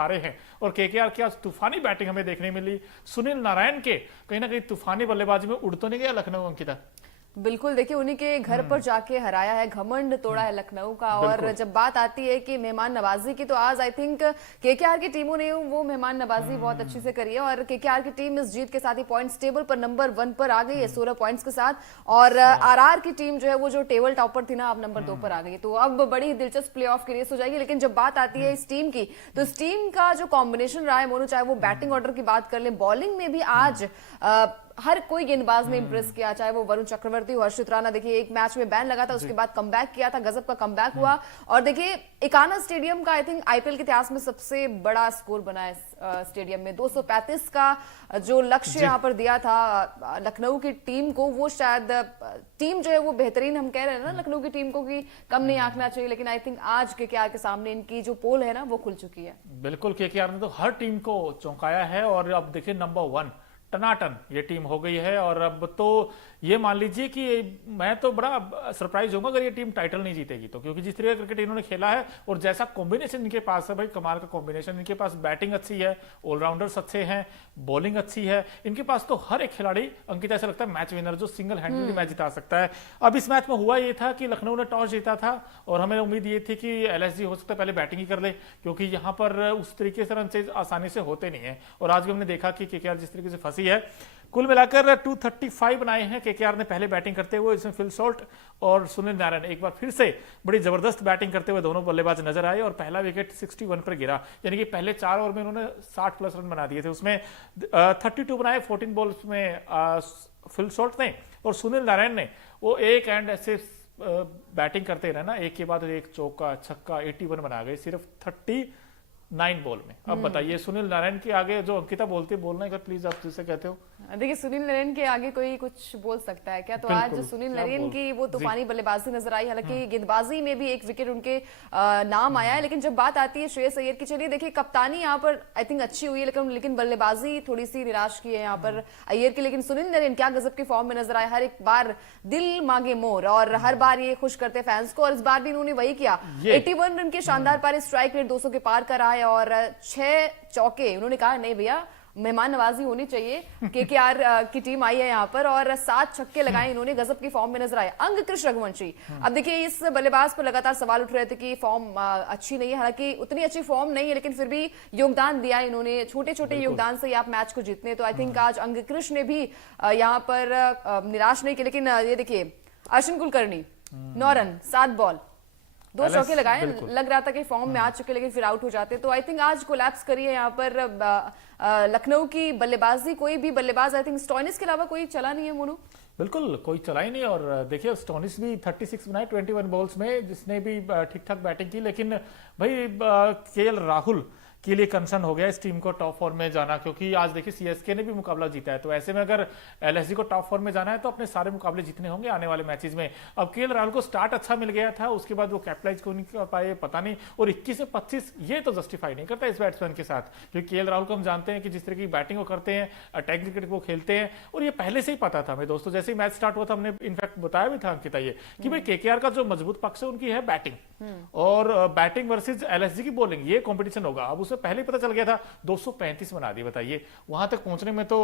आ रहे हैं। और केकेआर की आज तूफानी बैटिंग हमें देखने मिली। सुनील नारायण के कहीं ना कहीं तूफानी बल्लेबाजी में उड़ तो नहीं गया लखनऊ, अंकिता? बिल्कुल, देखिए उन्हीं के घर पर जाके हराया है, घमंड तोड़ा है लखनऊ का। और जब बात आती है कि मेहमान नवाजी की, तो आज आई थिंक केकेआर की टीमों ने वो मेहमान नवाजी बहुत अच्छी से करी है। और केकेआर की टीम इस जीत के साथ ही पॉइंट्स टेबल पर नंबर 1 पर आ गई है 16 पॉइंट्स के साथ। और आरआर की टीम जो है वो जो टेबल टॉपर थी ना, अब नंबर 2 पर आ गई है। तो अब बड़ी दिलचस्प प्लेऑफ की रेस हो जाएगी। लेकिन जब बात आती है इस टीम की, तो इस टीम का जो कॉम्बिनेशन रहा है मोनू, चाहे वो बैटिंग ऑर्डर की बात कर ले, बॉलिंग में भी आज हर कोई गेंदबाज ने इंप्रेस किया, चाहे वो वरुण चक्रवर्ती हो, हर्षित राणा। देखिए एक मैच में बैन लगा था, उसके बाद कमबैक किया था, गजब का कमबैक हुआ। और देखिए एकाना स्टेडियम का आई थिंक आईपीएल के इतिहास में सबसे बड़ा स्कोर बना है स्टेडियम में। 235 का जो लक्ष्य यहाँ पर दिया था लखनऊ की टीम को, वो शायद टीम जो है वो बेहतरीन, हम कह रहे हैं ना लखनऊ की टीम को कि कम नहीं आंकना चाहिए, लेकिन आई थिंक आज केकेआर के सामने इनकी जो पोल है ना वो खुल चुकी है। बिल्कुल, केकेआर ने तो हर टीम को चौंकाया है। और अब देखिए नंबर 1 टनाटन ये टीम हो गई है। और अब तो ये मान लीजिए कि मैं तो बड़ा सरप्राइज होऊंगा अगर ये टीम टाइटल नहीं जीतेगी तो, क्योंकि जिस तरह का क्रिकेट इन्होंने खेला है और जैसा कॉम्बिनेशन इनके पास है, भाई कमाल का कॉम्बिनेशन इनके पास। बैटिंग अच्छी है, ऑलराउंडर्स अच्छे हैं, बॉलिंग अच्छी है इनके पास। तो हर एक खिलाड़ी अंकित ऐसा लगता है मैच विनर, जो सिंगल हैंडली मैच जिता सकता है। अब इस मैच में हुआ ये था कि लखनऊ ने टॉस जीता था और हमें उम्मीद ये थी कि एलएसजी हो सकता है पहले बैटिंग ही कर ले, क्योंकि यहाँ पर उस तरीके से रन चेज आसानी से होते नहीं है। और आज भी हमने देखा कि केकेआर जिस तरीके से फंसी है। कुल मिलाकर 235 बनाए हैं केकेआर ने पहले बैटिंग करते हुए। इसमें फिल सॉल्ट और सुनील नारायण एक बार फिर से बड़ी जबरदस्त बैटिंग करते हुए दोनों बल्लेबाज नजर आए। और पहला विकेट 61 पर गिरा, यानी कि पहले 4 ओवर में उन्होंने 60 प्लस रन बना दिए थे। उसमें 32 बनाए 14 बॉल्स में फिल सॉल्ट ने। और सुनील नारायण ने वो एक एंड ऐसे बैटिंग करते रहे ना, एक के बाद एक चौका छक्का 81 बना गए सिर्फ 39 बॉल में। अब बताइए सुनील नारायण के आगे जो अंकिता बोलती है, बोलना एक बार प्लीज, आप जिसे कहते हो। देखिए सुनील नारायण के आगे कोई कुछ बोल सकता है क्या? तो आज सुनील नारायण की वो तूफानी बल्लेबाजी नजर आई। हालांकि गेंदबाजी में भी एक विकेट उनके नाम आया है। लेकिन जब बात आती है श्रेयस अय्यर की, चलिए देखिए कप्तानी यहाँ पर आई थिंक अच्छी हुई है, लेकिन बल्लेबाजी थोड़ी सी निराश की है यहाँ पर अय्यर की। लेकिन सुनील नारायण क्या गजब की फॉर्म में नजर आए, हर एक बार दिल मांगे मोर, और हर बार ये खुश करते फैंस को। और इस बार भी इन्होंने वही किया, 81 रन के शानदार पारी, स्ट्राइक रेट 200 के पार करा है और 6 चौके। उन्होंने कहा नहीं भैया मेहमान नवाजी होनी चाहिए, केकेआर की टीम आई है यहाँ पर, और 7 छक्के लगाए इन्होंने, गजब की फॉर्म में नजर आए। अंगकृष रघुवंशी, अब देखिए इस बल्लेबाज पर लगातार सवाल उठ रहे थे कि फॉर्म अच्छी नहीं है। हालांकि उतनी अच्छी फॉर्म नहीं है, लेकिन फिर भी योगदान दिया इन्होंने, छोटे छोटे योगदान से आप मैच को जीतने। तो आई थिंक आज अंगकृष ने भी यहाँ पर निराश नहीं किया। लेकिन ये देखिए अश्विन कुलकर्णी 9 रन 7 बॉल 2 चौके लगाए, लग रहा था कि फॉर्म में आ चुके, लेकिन फिर आउट हो जाते। तो आई थिंक आज कोलैप्स करी है यहाँ पर लखनऊ की बल्लेबाजी। कोई भी बल्लेबाज आई थिंक स्टोइनिस के अलावा कोई चला नहीं है मोनू। बिल्कुल कोई चला ही नहीं। और देखिए स्टोइनिस भी 36 बनाए 21 बॉल्स में, जिसने भी ठीक ठाक बैटिंग की। लेकिन भाई केएल राहुल के लिए कंसर्न हो गया इस टीम को टॉप 4 में जाना, क्योंकि आज देखिए सीएसके ने भी मुकाबला जीता है। तो ऐसे में अगर एलएसजी को टॉप 4 में जाना है तो अपने सारे मुकाबले जीतने होंगे आने वाले मैचेस में। अब केएल राहुल को स्टार्ट अच्छा मिल गया था, उसके बाद वो कैपिटलाइज क्यों नहीं कर पाए पता नहीं। और 21 से 25 ये तो जस्टिफाई नहीं करता इस बैट्समैन के साथ, क्योंकि केएल राहुल को हम जानते हैं कि जिस तरह की बैटिंग वो करते हैं, अटैक क्रिकेट वो खेलते हैं। और ये पहले से ही पता था हमें दोस्तों, जैसे ही मैच स्टार्ट हुआ था हमने इनफैक्ट बताया भी था अंकिता ये कि भाई केकेआर का जो मजबूत पक्ष है उनकी है बैटिंग, और बैटिंग वर्सेज एलएसजी की बॉलिंग, ये कॉम्पिटिशन होगा। अब उसे पहले ही पता चल गया था, 235 बना दिए। बताइए वहां तक पहुंचने में तो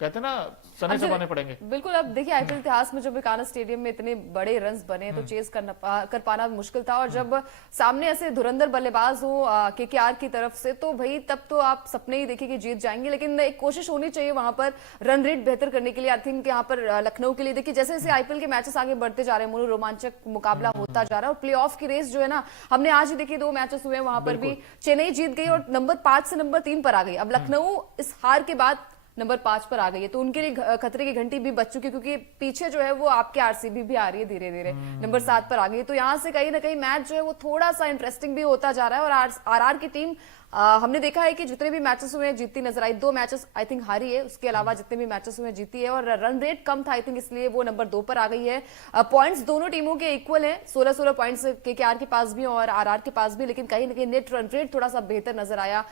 कहते हैं ना सने चबाने पड़ेंगे। बिल्कुल, अब देखिए आईपीएल इतिहास में जब एकाना स्टेडियम में इतने बड़े रन्स बने तो चेस कर पाना मुश्किल था। और जब सामने ऐसे धुरंधर बल्लेबाज हो केकेआर की तरफ से, तो भाई तब तो आप सपने ही देखिए कि जीत जाएंगे। लेकिन एक कोशिश होनी चाहिए वहां पर रन रेट बेहतर करने के लिए। आई थिंक यहाँ पर लखनऊ के लिए देखिए जैसे जैसे आईपीएल के मैचेस आगे बढ़ते जा रहे हैं, रोमांचक मुकाबला होता जा रहा है। और प्ले ऑफ की रेस जो है ना, हमने आज ही देखिए 2 मैचेस हुए, वहां पर भी चेन्नई जीत गई और नंबर 5 से नंबर 3 पर आ गई। अब लखनऊ इस हार के बाद नंबर 5 पर आ गई है, तो उनके लिए खतरे की घंटी भी बच चुकी, क्योंकि पीछे जो है वो आपके आरसीबी भी आ रही है धीरे धीरे, नंबर 7 पर आ गई। तो यहाँ से कहीं ना कहीं मैच जो है वो थोड़ा सा इंटरेस्टिंग भी होता जा रहा है। और आरआर की टीम हमने देखा है कि जितने भी मैचेस हुए जीतती नजर आई। 2 मैचेस आई थिंक हारी है, उसके अलावा जितने भी मैचेस हुए जीती है। और रन रेट कम था आई थिंक, इसलिए वो नंबर 2 पर आ गई है। पॉइंट्स दोनों टीमों के इक्वल है, 16-16 पॉइंट्स केकेआर के पास भी और आरआर के पास भी। लेकिन कहीं ना कहीं नेट रन रेट थोड़ा सा बेहतर नजर आया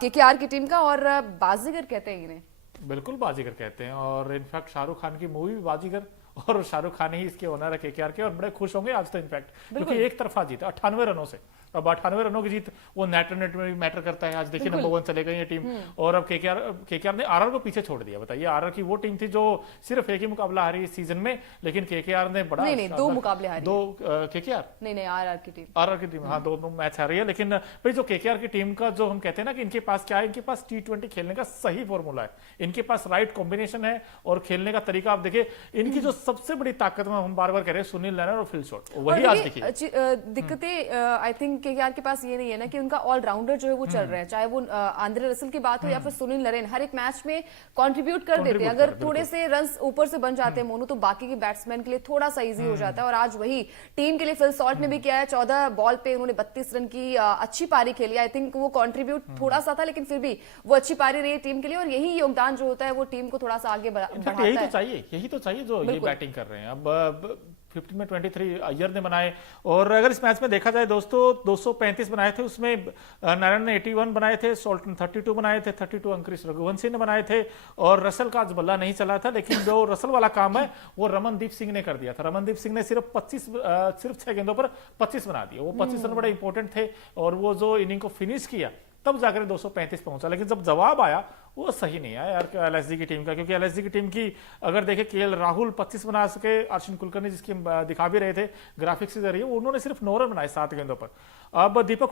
केकेआर की टीम का। और बाजीगर कहते हैं इन्हें, बिल्कुल बाजीगर कहते हैं। और इनफैक्ट शाहरुख खान की मूवी भी बाजीगर, और शाहरुख खान ही इसके ओनर है केकेआर के, और बड़े खुश होंगे आज तो इनफैक्ट, क्योंकि एक तरफा जीता 98 रनों से। अब 98 रनों की जीत वो नेट रन रेट में भी मैटर करता है। आज देखिए नंबर 1 चले गई ये टीम, और अब केकेआर ने आरआर को पीछे छोड़ दिया। बताइए, आरआर की वो टीम थी जो सिर्फ एक ही मुकाबला हारी इस सीजन में, लेकिन केकेआर ने बड़ा नहीं 2 मुकाबले हारी, 2 केकेआर नहीं आरआर की टीम हाँ 2 मैच हारी है। लेकिन भाई जो केकेआर की टीम का जो हम कहते हैं ना कि इनके पास क्या है, इनके पास T20 खेलने का सही फॉर्मूला है, इनके पास राइट कॉम्बिनेशन है और खेलने का तरीका। आप देखिए इनकी जो सबसे बड़ी ताकत में हम बार बार कह रहे हैं सुनील नारायण और फिल शॉट, वही आज देखिए दिक्कतें आई थिंक केकेआर के पास ये नहीं है ना कि उनका ऑलराउंडर जो है वो चल रहे हैं, चाहे वो आंद्रे रसल की बात हो या फिर सुनील नरेन, हर एक मैच में कंट्रीब्यूट कर देते हैं। अगर थोड़े से रन ऊपर से बन जाते हैं मोनू, तो बाकी के बैट्समैन के लिए थोड़ा सा इजी हो जाता है। और आज वही टीम के लिए फिल सॉल्ट ने भी किया है, 14 बॉल पे उन्होंने 32 रन की अच्छी पारी खेली। आई थिंक वो कंट्रीब्यूट थोड़ा सा था, लेकिन फिर भी वो अच्छी पारी रही टीम के लिए, और यही योगदान जो होता है वो टीम को थोड़ा सा आगे बढ़ाता है। यही तो चाहिए जो ये बैटिंग कर रहे हैं। अब 50 में 23 अय्यर ने बनाए, और अगर इस मैच में देखा जाए दोस्तों 235 बनाए थे, उसमें नारायण ने 81 बनाए थे, सोल्टन 32 बनाए थे, 32 अंकुरिश रघुवंशी ने बनाए थे, और रसल का आज बल्ला नहीं चला था। लेकिन जो रसल वाला काम है वो रमनदीप सिंह ने कर दिया था। रमनदीप सिंह ने सिर्फ 6 गेंदों पर 25 बना दिए। वो 25 रन बड़े इंपॉर्टेंट थे, और वो जो इनिंग को फिनिश किया तब जाकर 235 पहुंचा। लेकिन जब जवाब आया वो सही नहीं आया यार एलएसजी की टीम का, क्योंकि एलएसजी की टीम की अगर देखें केएल राहुल 25 बना सके, अर्जुन कुलकर्णी जिसकी दिखा भी रहे थे ग्राफिक्स के जरिए, उन्होंने सिर्फ 9 रन बनाए 7 गेंदों पर। अब दीपक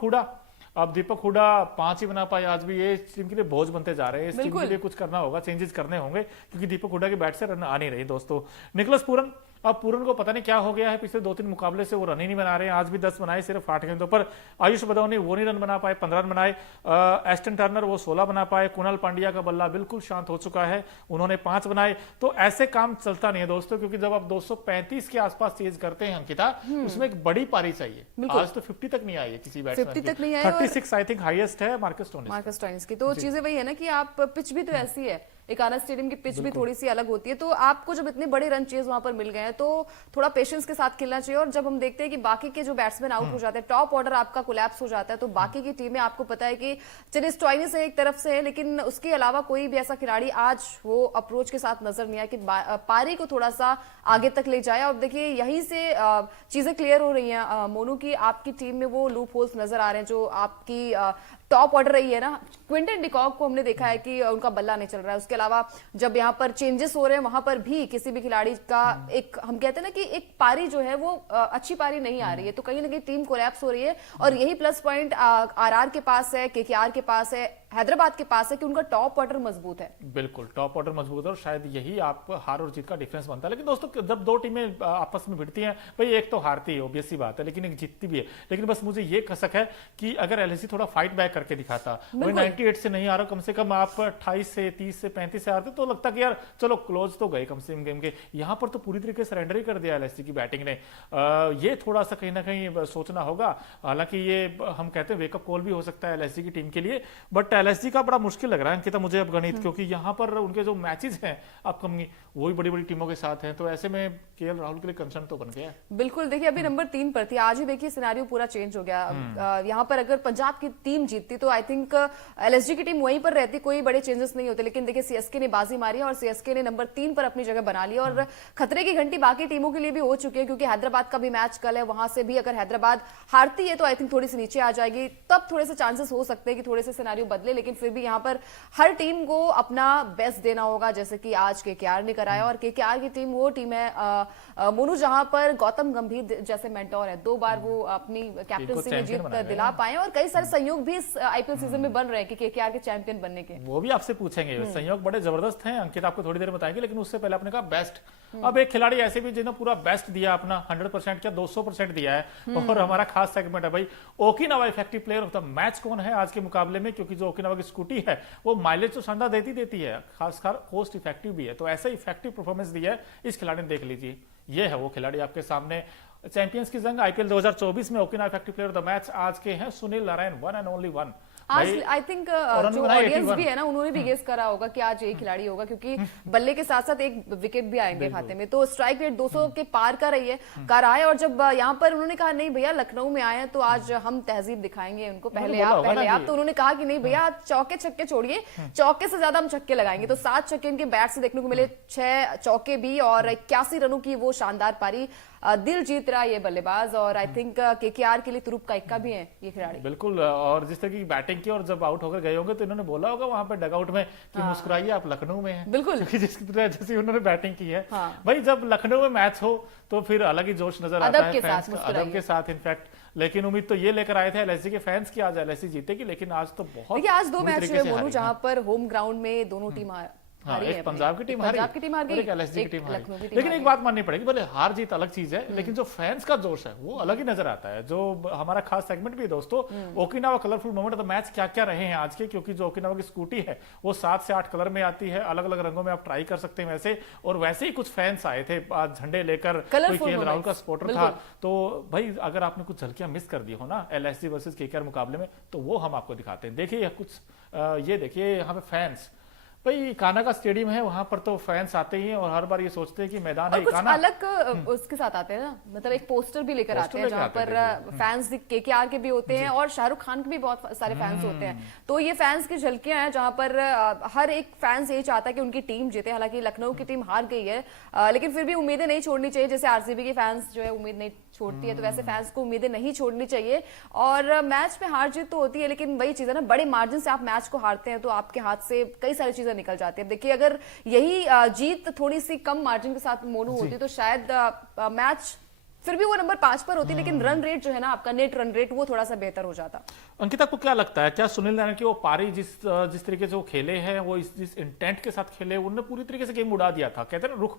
हुडा 5 ही बना पाए। आज भी ये टीम के लिए बोझ बनते जा रहे हैं, इस टीम के लिए कुछ करना होगा, चेंजेस करने होंगे, क्योंकि दीपक हुडा के बैट से रन आ नहीं रही दोस्तों। निकोलस पूरन, अब पूरन को पता नहीं क्या हो गया है, पिछले 2-3 मुकाबले से वो रन ही नहीं बना रहे हैं। आज भी 10 बनाए सिर्फ 8 गेंदों पर। आयुष बदौनी वो नहीं रन बना पाए, 15 रन बनाए। एस्टन टर्नर वो 16 बना पाए। कुणाल पांड्या का बल्ला बिल्कुल शांत हो चुका है, उन्होंने 5 बनाए। तो ऐसे काम चलता नहीं है दोस्तों, क्योंकि जब आप 235 के आसपास चेज करते हैं अंकिता, उसमें एक बड़ी पारी चाहिए। आज तो 50 तक नहीं आई है किसी बैट्समैन की, 36 आई थिंक हाईएस्ट है मार्कस स्टोनिस की। तो चीजें वही है ना कि आप पिच भी तो ऐसी है, एकाना स्टेडियम की पिच भी थोड़ी सी अलग होती है, तो आपको जब इतने बड़े रन चेज वहां पर मिल गए हैं तो थोड़ा पेशेंस के साथ खेलना चाहिए। और जब हम देखते हैं कि बाकी के जो बैट्समैन आउट हो जाते हैं, टॉप ऑर्डर आपका कोलैप्स हो जाता है, तो बाकी की टीमें आपको पता है कि चलिए स्टोइनिस एक तरफ से है, लेकिन उसके अलावा कोई भी ऐसा खिलाड़ी आज वो अप्रोच के साथ नजर नहीं आया कि पारी को थोड़ा सा आगे तक ले जाए। और देखिए यहीं से चीजें क्लियर हो रही हैं मोनू की, आपकी टीम में वो लूप होल्स नजर आ रहे हैं जो आपकी टॉप ऑर्डर रही है ना। क्विंटन डिकॉक को हमने देखा है कि उनका बल्ला नहीं चल रहा है, उसके अलावा जब यहाँ पर चेंजेस हो रहे हैं वहां पर भी किसी भी खिलाड़ी का एक, हम कहते हैं ना कि एक पारी जो है वो अच्छी पारी नहीं आ रही है, तो कहीं ना कहीं टीम कोलैप्स हो रही है। और यही प्लस पॉइंट आरआर के पास है, केकेआर के पास है, हैदराबाद के पास है कि उनका टॉप ऑर्डर मजबूत है। बिल्कुल टॉप ऑर्डर मजबूत है, और शायद यही आप हार और जीत का डिफरेंस बनता है। लेकिन दोस्तों जब 2 टीमें आपस में भिड़ती हैं, भाई एक तो हारती है ऑब्वियस सी बात है, लेकिन एक जीतती भी है। लेकिन बस मुझे ये कसक है कि अगर एलएसजी थोड़ा फाइट बैक करके दिखाता, वही 98 से नहीं आ रहा, कम से कम आप 28 से 30 से 35 से हारते तो लगता कि यार चलो क्लोज तो गए कम से कम गेम के। यहाँ पर तो पूरी तरीके से सरेंडर ही कर दिया एलएसजी की बैटिंग ने। ये थोड़ा सा कहीं ना कहीं सोचना होगा। हालांकि ये हम कहते हैं वेकअप कॉल भी हो सकता है एलएसजी की टीम के लिए, बट एलएसजी का बड़ा मुश्किल लग रहा है अंकिता मुझे अब गणित, क्योंकि यहाँ पर उनके जो मैचेस हैं अपकमिंग वो भी बड़ी बड़ी टीमों के साथ हैं, तो ऐसे में केएल राहुल के लिए कंसर्न तो बन गया। बिल्कुल, देखिए अभी नंबर 3 पर थी, आज ही देखिए सिनेरियो पूरा चेंज हो गया। यहाँ पर अगर पंजाब की टीम जीतती तो आई थिंक एलएसजी की टीम वहीं पर रहती, कोई बड़े चेंजेस नहीं होते। लेकिन देखिए सीएसके ने बाजी मारी और सीएसके ने नंबर 3 पर अपनी जगह बना लिया, और खतरे की घंटी बाकी टीमों के लिए भी हो चुकी है, क्योंकि हैदराबाद का भी मैच कल है, वहां से भी अगर हैदराबाद हारती है तो आई थिंक थोड़ी सी नीचे आ जाएगी, तब थोड़े से चांसेस हो सकते हैं कि थोड़े से सिनेरियो बदले। लेकिन फिर भी यहाँ पर हर टीम को अपना बेस्ट देना होगा, जैसे कि आज केकेआर ने कराया। और केकेआर की टीम वो टीम है मोनू जहां पर गौतम गंभीर जैसे मेंटोर है, 2 बार वो अपनी कैप्टनसी में जीत दिला पाए, और कई सारे संयोग भी इस आईपीएल सीजन में बन रहे हैं कि केकेआर के चैंपियन बनने के। वो भी आपसे पूछेंगे, संयोग बड़े जबरदस्त हैं अंकित, आपको थोड़ी देर बताएंगे। लेकिन उससे पहले आपने कहा बेस्ट, अब एक खिलाड़ी ऐसे भी जिन्होंने पूरा बेस्ट दिया, अपना 100% क्या 200% दिया है, और हमारा खास सेगमेंट है भाई Okinawa effective player of the match कौन है आज के मुकाबले में, क्योंकि जो ओकिनावा की स्कूटी है वो माइलेज तो शानदार देती है, खासकर कोस्ट इफेक्टिव भी है, तो ऐसा इफेक्टिव परफॉर्मेंस दिया है इस खिलाड़ी ने। देख लीजिए ये है वो खिलाड़ी आपके सामने। चैंपियंस की जंग आईपीएल 2024 में Okinawa effective player of the match आज के हैं Sunil Narayan, one and only one. आज आई थिंक जो ऑडियंस भी है ना उन्होंने भी गेस करा होगा कि आज ये खिलाड़ी होगा, क्योंकि बल्ले के साथ साथ एक विकेट भी आएंगे खाते में, तो स्ट्राइक रेट 200 के पार का रही है कर आए। और जब यहाँ पर उन्होंने कहा नहीं भैया लखनऊ में आए हैं तो आज हम तहजीब दिखाएंगे उनको, पहले आप, तो उन्होंने कहा कि नहीं भैया चौके छक्के छोड़िए, चौके से ज्यादा हम छक्के लगाएंगे। तो 7 छक्के इनके बैट से देखने को मिले, 6 चौके भी, और 81 रनों की वो शानदार पारी। दिल जीत रहा है ये बल्लेबाज, और आई थिंक केकेआर के लिए तुरुप का इक्का भी है ये खिलाड़ी। बिल्कुल, और जिस तरह की बैटिंग की और जब आउट होकर गए होंगे तो इन्होंने बोला होगा वहां पे डगआउट में कि मुस्कुराइए आप लखनऊ में हैं। बिल्कुल। क्योंकि जिस तरह जैसे उन्होंने बैटिंग की है, हाँ। भाई जब लखनऊ में मैच हो तो फिर अलग ही जोश नजर आता है फैंस का, अदब के साथ इनफैक्ट। लेकिन उम्मीद तो ये लेकर आए थे एलएसजी के फैंस की आज एलएसजी जीतेगी, लेकिन आज तो बहुत देखिए आज 2 मैच हुए मोनू, जहां हाँ। पर होम ग्राउंड में दोनों टीम हारी है। एक पंजाब की टीम हारी, पंजाब की टीम हार गई, एक एलएसजी की टीम हारी। लखनऊ की टीम लेकिन हार एक बात माननी पड़ेगी, भले हार जीत अलग चीज है, लेकिन जो फैंस का जोश है वो अलग ही नजर आता है। जो हमारा खास सेगमेंट भी है दोस्तों, Okinawa colourful moment of the match क्या क्या रहे हैं आज के, क्योंकि जो ओकिनावा की स्कूटी है वो 7 से 8 कलर में आती है, अलग अलग रंगों में आप ट्राई कर सकते हैं वैसे। और वैसे ही कुछ फैंस आए थे आज झंडे लेकर, कोई केएल राहुल का सपोर्टर था। तो भाई अगर आपने कुछ झलकियां मिस कर दी हो ना एलएसजी वर्सेस केकेआर मुकाबले में, तो वो हम आपको दिखाते हैं। देखिए कुछ ये देखिए यहाँ पे फैंस, भाई काना का स्टेडियम है, वहां पर तो फैंस आते ही हैं और हर बार ये सोचते हैं कि मैदान है कुछ काना। अलग उसके साथ आते हैं ना, मतलब एक पोस्टर भी लेकर आते हैं जहां पर फैंस केकेआर के भी होते हैं और शाहरुख खान के भी बहुत सारे फैंस होते हैं। तो ये फैंस की झलकियां हैं जहां पर हर एक फैंस यही चाहता है कि उनकी टीम जीते। हालांकि लखनऊ की टीम हार गई है, लेकिन फिर भी उम्मीदें नहीं छोड़नी चाहिए। जैसे आरसीबी के फैंस जो है उम्मीद नहीं छोड़ती है, तो वैसे फैंस को उम्मीदें नहीं छोड़नी चाहिए। और मैच में हार जीत तो होती है, लेकिन वही चीज है ना, बड़े मार्जिन से आप मैच को हारते हैं तो आपके हाथ से कई सारी चीजें निकल जाती है। देखिए अगर यही जीत थोड़ी सी कम मार्जिन के साथ मोनू होती तो शायद मैच फिर भी वो नंबर 5 पर होती, लेकिन रन रेट जो है ना आपका, नेट रन रेट, वो थोड़ा सा बेहतर हो जाता। अंकिता को क्या लगता है, क्या सुनील नारायण की वो पारी जिस तरीके से वो खेले हैं, वो जिस इंटेंट के साथ खेले, उन्होंने पूरी तरीके से गेम उड़ा दिया था। कहते हैं ना रुख